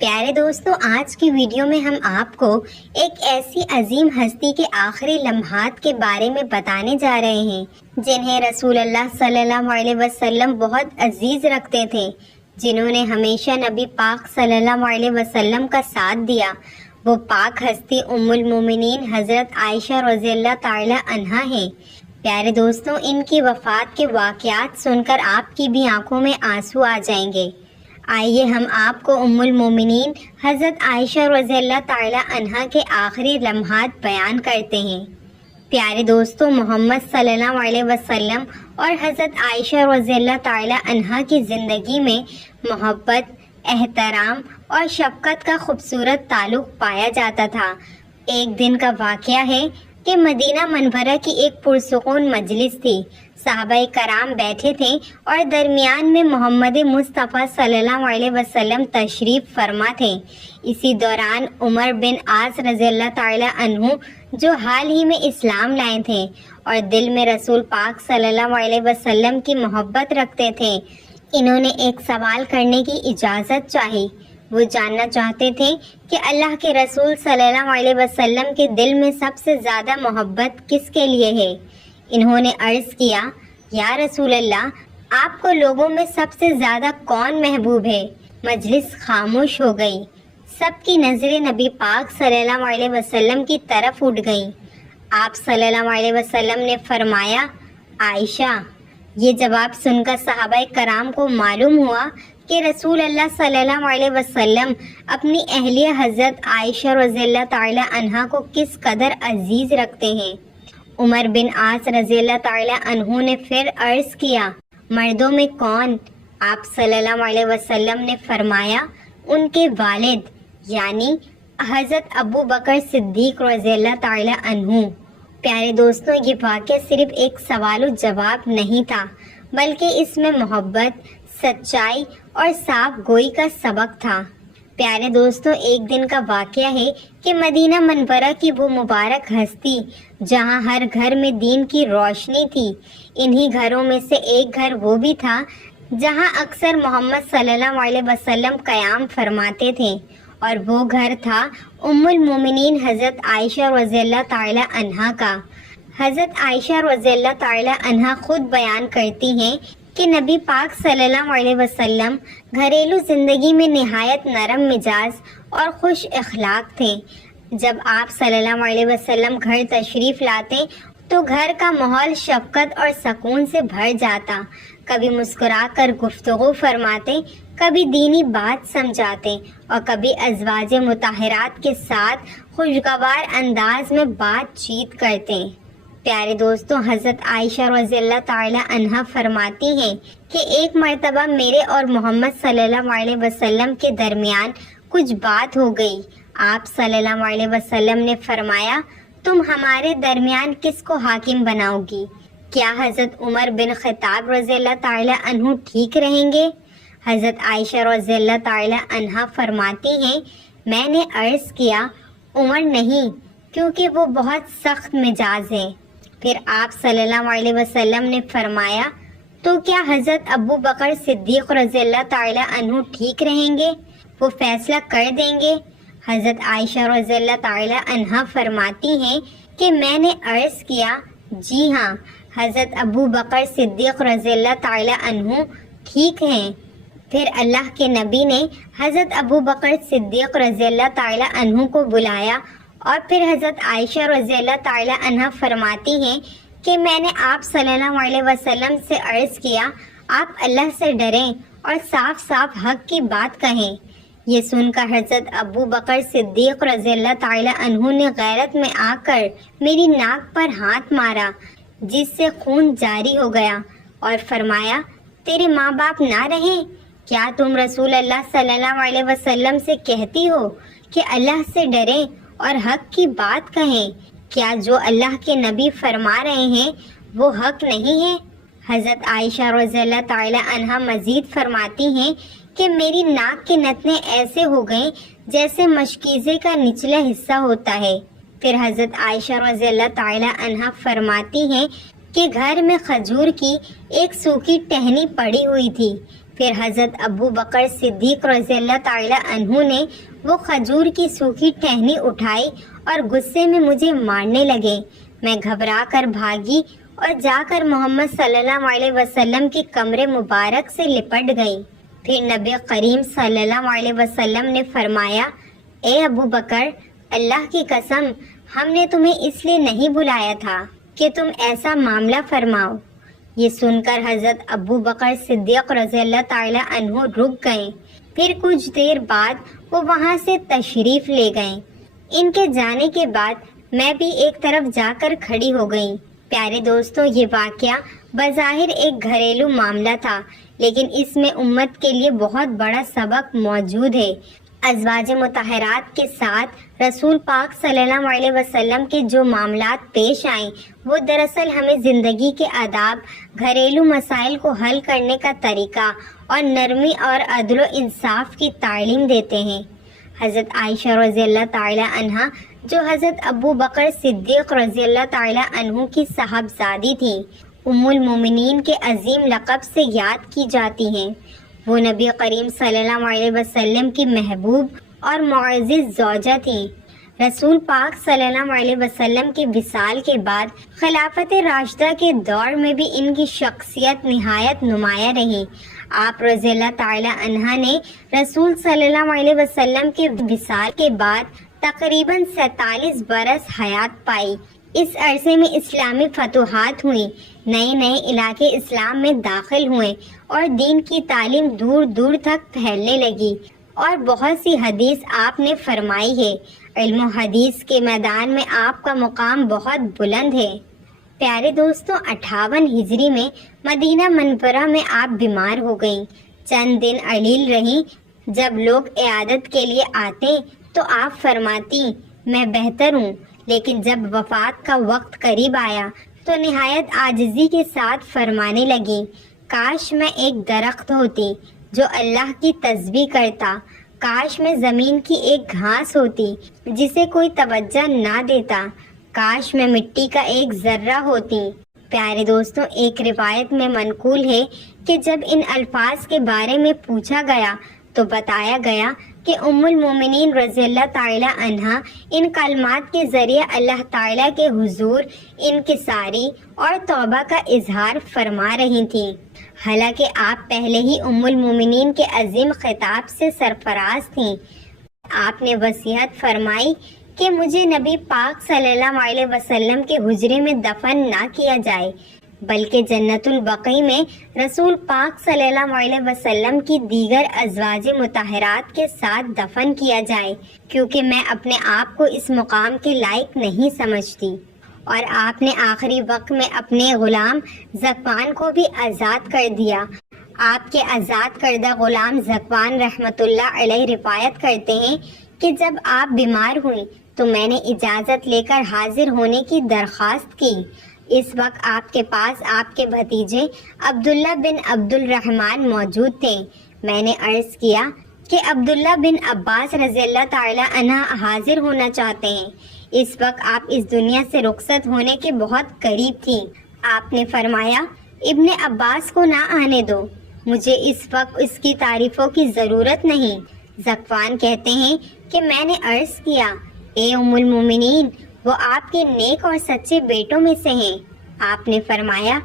پیارے دوستو، آج کی ویڈیو میں ہم آپ کو ایک ایسی عظیم ہستی کے آخری لمحات کے بارے میں بتانے جا رہے ہیں جنہیں رسول اللہ صلی اللہ علیہ وسلم بہت عزیز رکھتے تھے، جنہوں نے ہمیشہ نبی پاک صلی اللہ علیہ وسلم کا ساتھ دیا۔ وہ پاک ہستی ام المومنین حضرت عائشہ رضی اللہ تعالی عنہا ہیں۔ پیارے دوستو، ان کی وفات کے واقعات سن کر آپ کی بھی آنکھوں میں آنسو آ جائیں گے۔ آئیے ہم آپ کو ام المومنین حضرت عائشہ رضی اللہ تعالی عنہا کے آخری لمحات بیان کرتے ہیں۔ پیارے دوستو، محمد صلی اللہ علیہ وسلم اور حضرت عائشہ رضی اللہ تعالی عنہا کی زندگی میں محبت، احترام اور شفقت کا خوبصورت تعلق پایا جاتا تھا۔ ایک دن کا واقعہ ہے کہ مدینہ منورہ کی ایک پرسکون مجلس تھی۔ صحابہ کرام بیٹھے تھے اور درمیان میں محمد مصطفیٰ صلی اللہ علیہ وسلم تشریف فرما تھے۔ اسی دوران عمر بن عاص رضی اللہ تعالی عنہ، جو حال ہی میں اسلام لائے تھے اور دل میں رسول پاک صلی اللہ علیہ وسلم کی محبت رکھتے تھے، انہوں نے ایک سوال کرنے کی اجازت چاہی۔ وہ جاننا چاہتے تھے کہ اللہ کے رسول صلی اللہ علیہ وسلم کے دل میں سب سے زیادہ محبت کس کے لیے ہے؟ انہوں نے عرض کیا، یا رسول اللہ، آپ کو لوگوں میں سب سے زیادہ کون محبوب ہے؟ مجلس خاموش ہو گئی۔ سب کی نظریں نبی پاک صلی اللہ علیہ وسلم کی طرف اٹھ گئیں۔ آپ صلی اللہ علیہ وسلم نے فرمایا، عائشہ۔ یہ جواب سن کر صحابہ کرام کو معلوم ہوا کہ رسول اللہ صلی اللہ علیہ وسلم اپنی اہلیہ حضرت عائشہ رضی اللہ تعالی عنہا کو کس قدر عزیز رکھتے ہیں۔ عمر بن عاص رضی اللہ تعالی عنہ نے پھر عرض کیا، مردوں میں کون؟ آپ صلی اللہ علیہ وسلم نے فرمایا، ان کے والد، یعنی حضرت ابو بکر صدیق رضی اللہ تعالی عنہ۔ پیارے دوستوں، یہ واقعہ صرف ایک سوال و جواب نہیں تھا، بلکہ اس میں محبت، سچائی اور صاف گوئی کا سبق تھا۔ پیارے دوستوں، ایک دن کا واقعہ ہے کہ مدینہ منورہ کی وہ مبارک ہستی جہاں ہر گھر میں دین کی روشنی تھی، انہی گھروں میں سے ایک گھر وہ بھی تھا جہاں اکثر محمد صلی اللہ علیہ وسلم قیام فرماتے تھے، اور وہ گھر تھا ام المومنین حضرت عائشہ رضی اللہ تعالی عنہا کا۔ حضرت عائشہ رضی اللہ تعالی عنہا خود بیان کرتی ہیں کہ نبی پاک صلی اللہ علیہ وسلم گھریلو زندگی میں نہایت نرم مزاج اور خوش اخلاق تھے۔ جب آپ صلی اللہ علیہ وسلم گھر تشریف لاتے تو گھر کا ماحول شفقت اور سکون سے بھر جاتا۔ کبھی مسکرا کر گفتگو فرماتے، کبھی دینی بات سمجھاتے اور کبھی ازواج مطہرات کے ساتھ خوشگوار انداز میں بات چیت کرتے۔ پیارے دوستوں، حضرت عائشہ رضی اللہ تعالی عنہا فرماتی ہیں کہ ایک مرتبہ میرے اور محمد صلی اللہ علیہ وسلم کے درمیان کچھ بات ہو گئی۔ آپ صلی اللہ علیہ وسلم نے فرمایا، تم ہمارے درمیان کس کو حاکم بناؤ گی؟ کیا حضرت عمر بن خطاب رضی اللہ تعالی عنہ ٹھیک رہیں گے؟ حضرت عائشہ رضی اللہ تعالی عنہا فرماتی ہیں، میں نے عرض کیا، عمر نہیں، کیونکہ وہ بہت سخت مزاج ہے۔ پھر آپ صلی اللہ علیہ وسلم نے فرمایا، تو کیا حضرت ابو بکر صدیق رضی اللہ تعالی عنہ ٹھیک رہیں گے؟ وہ فیصلہ کر دیں گے؟ حضرت عائشہ رضی اللہ تعالی عنہا فرماتی ہیں کہ میں نے عرض کیا، جی ہاں، حضرت ابو بکر صدیق رضی اللہ تعالی عنہ ٹھیک ہیں۔ پھر اللہ کے نبی نے حضرت ابو بکر صدیق رضی اللہ تعالی عنہ کو بلایا، اور پھر حضرت عائشہ رضی اللہ تعالی عنہا فرماتی ہیں کہ میں نے آپ صلی اللہ علیہ وسلم سے عرض کیا، آپ اللہ سے ڈریں اور صاف صاف حق کی بات کہیں۔ یہ سن کر حضرت ابو بکر صدیق رضی اللہ تعالی عنہ نے غیرت میں آ کر میری ناک پر ہاتھ مارا، جس سے خون جاری ہو گیا، اور فرمایا، تیرے ماں باپ نہ رہیں؟ کیا تم رسول اللہ صلی اللہ علیہ وسلم سے کہتی ہو کہ اللہ سے ڈریں اور حق کی بات کہیں؟ کیا جو اللہ کے نبی فرما رہے ہیں وہ حق نہیں ہے؟ حضرت عائشہ رضی اللہ تعالی عنہا مزید فرماتی ہیں کہ میری ناک کے نتنے ایسے ہو گئے جیسے مشکیزے کا نچلا حصہ ہوتا ہے۔ پھر حضرت عائشہ رضی اللہ تعالی عنہا فرماتی ہیں کہ گھر میں کھجور کی ایک سوکھی ٹہنی پڑی ہوئی تھی۔ پھر حضرت ابو بکر صدیق رضی اللہ تعالی عنہ نے وہ کھجور کی سوکھی ٹہنی اٹھائی اور غصے میں مجھے مارنے لگے۔ میں گھبرا کر بھاگی اور جا کر محمد صلی اللہ علیہ وسلم کی کمر مبارک سے لپٹ گئی۔ پھر نبی کریم صلی اللہ علیہ وسلم نے فرمایا، اے ابو بکر، اللہ کی قسم ہم نے تمہیں اس لیے نہیں بلایا تھا کہ تم ایسا معاملہ فرماؤ۔ یہ سن کر حضرت ابو بکر صدیق رضی اللہ تعالی عنہ رک گئے۔ پھر کچھ دیر بعد وہ وہاں سے تشریف لے گئے۔ ان کے جانے کے بعد میں بھی ایک طرف جا کر کھڑی ہو گئی۔ پیارے دوستو، یہ واقعہ بظاہر ایک گھریلو معاملہ تھا، لیکن اس میں امت کے لیے بہت بڑا سبق موجود ہے۔ ازواج مطہرات کے ساتھ رسول پاک صلی اللہ علیہ وسلم کے جو معاملات پیش آئیں وہ دراصل ہمیں زندگی کے آداب، گھریلو مسائل کو حل کرنے کا طریقہ اور نرمی اور عدل و انصاف کی تعلیم دیتے ہیں۔ حضرت عائشہ رضی اللہ تعالی عنہا، جو حضرت ابو بکر صدیق رضی اللہ تعالی عنہ کی صاحبزادی تھیں، ام المومنین کے عظیم لقب سے یاد کی جاتی ہیں۔ وہ نبی کریم صلی اللہ علیہ وسلم کی محبوب اور معزز زوجہ تھیں۔ رسول پاک صلی اللہ علیہ وسلم کے وصال کے بعد خلافت راشدہ کے دور میں بھی ان کی شخصیت نہایت نمایاں رہی۔ آپ رضی اللہ تعالی عنہ نے رسول صلی اللہ علیہ وسلم کے وصال کے بعد تقریباً 47 برس حیات پائی۔ اس عرصے میں اسلامی فتوحات ہوئیں، نئے علاقے اسلام میں داخل ہوئے اور دین کی تعلیم دور دور تک پھیلنے لگی، اور بہت سی حدیث آپ نے فرمائی ہے۔ علم و حدیث کے میدان میں آپ کا مقام بہت بلند ہے۔ پیارے دوستو، 58 ہجری میں مدینہ منورہ میں آپ بیمار ہو گئیں۔ چند دن علیل رہیں۔ جب لوگ عیادت کے لیے آتے تو آپ فرماتی، میں بہتر ہوں، لیکن جب وفات کا وقت قریب آیا تو نہایت عاجزی کے ساتھ فرمانے لگی، کاش میں ایک درخت ہوتی جو اللہ کی تسبیح کرتا، کاش میں زمین کی ایک گھاس ہوتی جسے کوئی توجہ نہ دیتا، کاش میں مٹی کا ایک ذرہ ہوتی۔ پیارے دوستوں، ایک روایت میں منقول ہے کہ جب ان الفاظ کے بارے میں پوچھا گیا تو بتایا گیا کہ ام المومنین رضی اللہ تعالی عنہا ان کلمات کے ذریعے اللہ تعالیٰ کے حضور انکساری اور توبہ کا اظہار فرما رہی تھیں، حالانکہ آپ پہلے ہی ام المومنین کے عظیم خطاب سے سرفراز تھیں۔ آپ نے وصیت فرمائی کہ مجھے نبی پاک صلی اللہ علیہ وسلم کے حجرے میں دفن نہ کیا جائے، بلکہ جنت البقیع میں رسول پاک صلی اللہ علیہ وسلم کی دیگر ازواج مطہرات کے ساتھ دفن کیا جائے، کیونکہ میں اپنے آپ کو اس مقام کے لائق نہیں سمجھتی۔ اور آپ نے آخری وقت میں اپنے غلام ذکوان کو بھی آزاد کر دیا۔ آپ کے آزاد کردہ غلام ذکوان رحمۃ اللہ علیہ روایت کرتے ہیں کہ جب آپ بیمار ہوئیں تو میں نے اجازت لے کر حاضر ہونے کی درخواست کی۔ اس وقت آپ کے پاس آپ کے بھتیجے عبداللہ بن عبد الرحمن موجود تھے۔ میں نے عرض کیا کہ عبداللہ بن عباس رضی اللہ تعالی عنہ حاضر ہونا چاہتے ہیں۔ اس وقت آپ اس دنیا سے رخصت ہونے کے بہت قریب تھی۔ آپ نے فرمایا، ابن عباس کو نہ آنے دو، مجھے اس وقت اس کی تعریفوں کی ضرورت نہیں۔ ذکوان کہتے ہیں کہ میں نے عرض کیا، اے ام المومنین، وہ آپ کے نیک اور سچے بیٹوں میں سے ہیں۔ آپ نے فرمایا،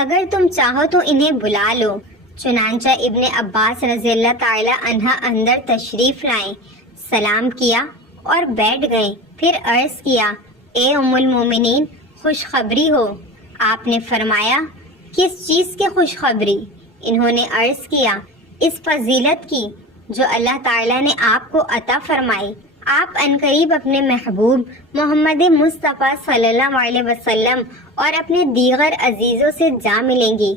اگر تم چاہو تو انہیں بلا لو۔ چنانچہ ابن عباس رضی اللہ تعالی عنہ اندر تشریف لائے، سلام کیا اور بیٹھ گئے۔ پھر عرض کیا، اے ام المومنین، خوشخبری ہو۔ آپ نے فرمایا، کس چیز کی خوشخبری؟ انہوں نے عرض کیا، اس فضیلت کی جو اللہ تعالیٰ نے آپ کو عطا فرمائی۔ آپ عنقریب اپنے محبوب محمد مصطفیٰ صلی اللہ علیہ وسلم اور اپنے دیگر عزیزوں سے جا ملیں گی۔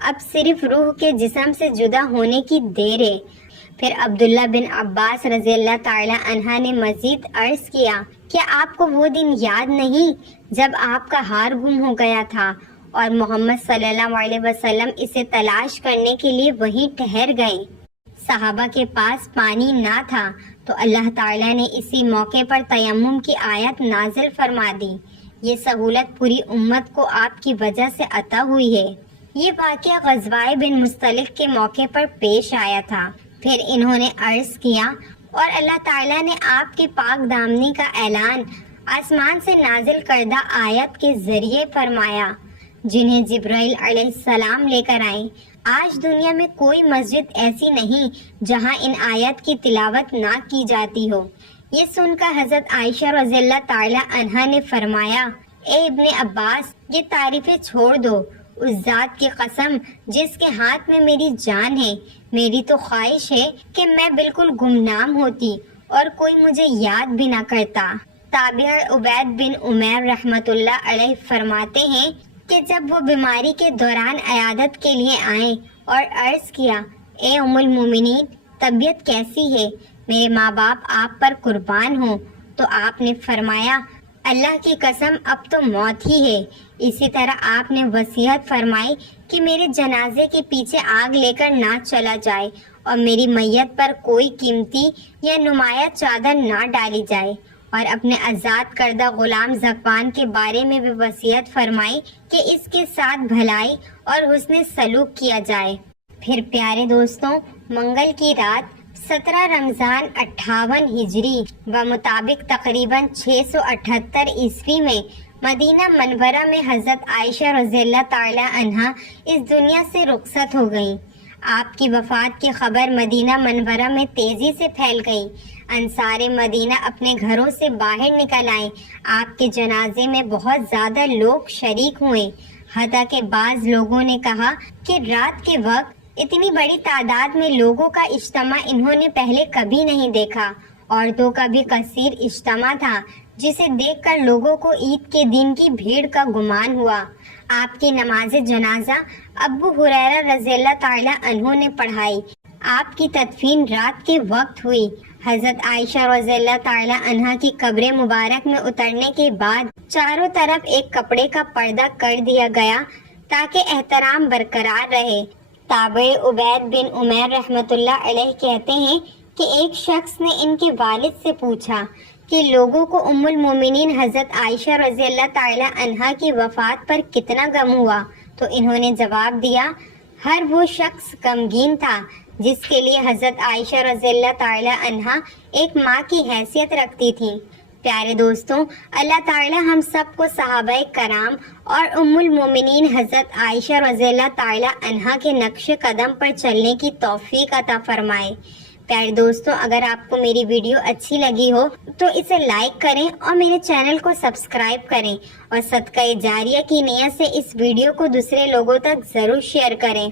اب صرف روح کے جسم سے جدا ہونے کی دیر ہے۔ پھر عبداللہ بن عباس رضی اللہ تعالی عنہ نے مزید عرض کیا، کیا آپ کو وہ دن یاد نہیں جب آپ کا ہار گم ہو گیا تھا اور محمد صلی اللہ علیہ وسلم اسے تلاش کرنے کے لیے وہیں ٹھہر گئے؟ صحابہ کے پاس پانی نہ تھا تو اللہ تعالیٰ نے اسی موقع پر تیمم کی آیت نازل فرما دی۔ یہ سہولت پوری امت کو آپ کی وجہ سے عطا ہوئی ہے۔ یہ واقعہ غزوہ بن مصطلق کے موقع پر پیش آیا تھا۔ پھر انہوں نے عرض کیا اور اللہ تعالیٰ نے آپ کی پاک دامنی کا اعلان آسمان سے نازل کردہ آیت کے ذریعے فرمایا، جنہیں جبرائیل علیہ السلام لے کر آئیں۔ آج دنیا میں کوئی مسجد ایسی نہیں جہاں ان آیت کی تلاوت نہ کی جاتی ہو۔ یہ سن کر حضرت عائشہ رضی اللہ تعالی عنہا نے فرمایا، اے ابن عباس، یہ تعریفیں چھوڑ دو۔ اس ذات کی قسم جس کے ہاتھ میں میری جان ہے، میری تو خواہش ہے کہ میں بالکل گمنام ہوتی اور کوئی مجھے یاد بھی نہ کرتا۔ تابعی عبید بن عمیر رحمۃ اللہ علیہ فرماتے ہیں کہ جب وہ بیماری کے دوران عیادت کے لیے آئیں اور عرض کیا، اے ام المومنین، طبیعت کیسی ہے؟ میرے ماں باپ آپ پر قربان ہوں، تو آپ نے فرمایا، اللہ کی قسم اب تو موت ہی ہے۔ اسی طرح آپ نے وصیت فرمائی کہ میرے جنازے کے پیچھے آگ لے کر نہ چلا جائے اور میری میت پر کوئی قیمتی یا نمایاں چادر نہ ڈالی جائے، اور اپنے آزاد کردہ غلام ذکوان کے بارے میں بھی وصیت فرمائی کہ اس کے ساتھ بھلائی اور حسن سلوک کیا جائے۔ پھر پیارے دوستوں، منگل کی رات 17 رمضان 58 ہجری و مطابق تقریباً 678 عیسوی میں مدینہ منورہ میں حضرت عائشہ رضی اللہ تعالی عنہا اس دنیا سے رخصت ہو گئیں۔ آپ کی وفات کی خبر مدینہ منورہ میں تیزی سے پھیل گئی۔ انصار مدینہ اپنے گھروں سے باہر نکل آئے۔ آپ کے جنازے میں بہت زیادہ لوگ شریک ہوئے، حتیٰ کہ بعض لوگوں نے کہا کہ رات کے وقت اتنی بڑی تعداد میں لوگوں کا اجتماع انہوں نے پہلے کبھی نہیں دیکھا۔ عورتوں کا بھی کثیر اجتماع تھا، جسے دیکھ کر لوگوں کو عید کے دن کی بھیڑ کا گمان ہوا۔ آپ کی نماز جنازہ ابو ہریرہ رضی اللہ تعالی عنہ نے پڑھائی۔ آپ کی تدفین رات کے وقت ہوئی۔ حضرت عائشہ رضی اللہ تعالی عنہا کی قبر مبارک میں اترنے کے بعد چاروں طرف ایک کپڑے کا پردہ کر دیا گیا تاکہ احترام برقرار رہے۔ تابعی عبید بن عمیر رحمۃ اللہ علیہ کہتے ہیں کہ ایک شخص نے ان کے والد سے پوچھا کہ لوگوں کو ام المومنین حضرت عائشہ رضی اللہ تعالی عنہا کی وفات پر کتنا غم ہوا، تو انہوں نے جواب دیا، ہر وہ شخص غمگین تھا جس کے لیے حضرت عائشہ رضی اللہ تعالی عنہا ایک ماں کی حیثیت رکھتی تھی۔ پیارے دوستوں، اللہ تعالی ہم سب کو صحابہ کرام اور ام المومنین حضرت عائشہ رضی اللہ تعالی عنہا کے نقش قدم پر چلنے کی توفیق عطا فرمائے۔ پیارے دوستوں، اگر آپ کو میری ویڈیو اچھی لگی ہو تو اسے لائک کریں اور میرے چینل کو سبسکرائب کریں، اور صدقہ جاریہ کی نیت سے اس ویڈیو کو دوسرے لوگوں تک ضرور شیئر کریں۔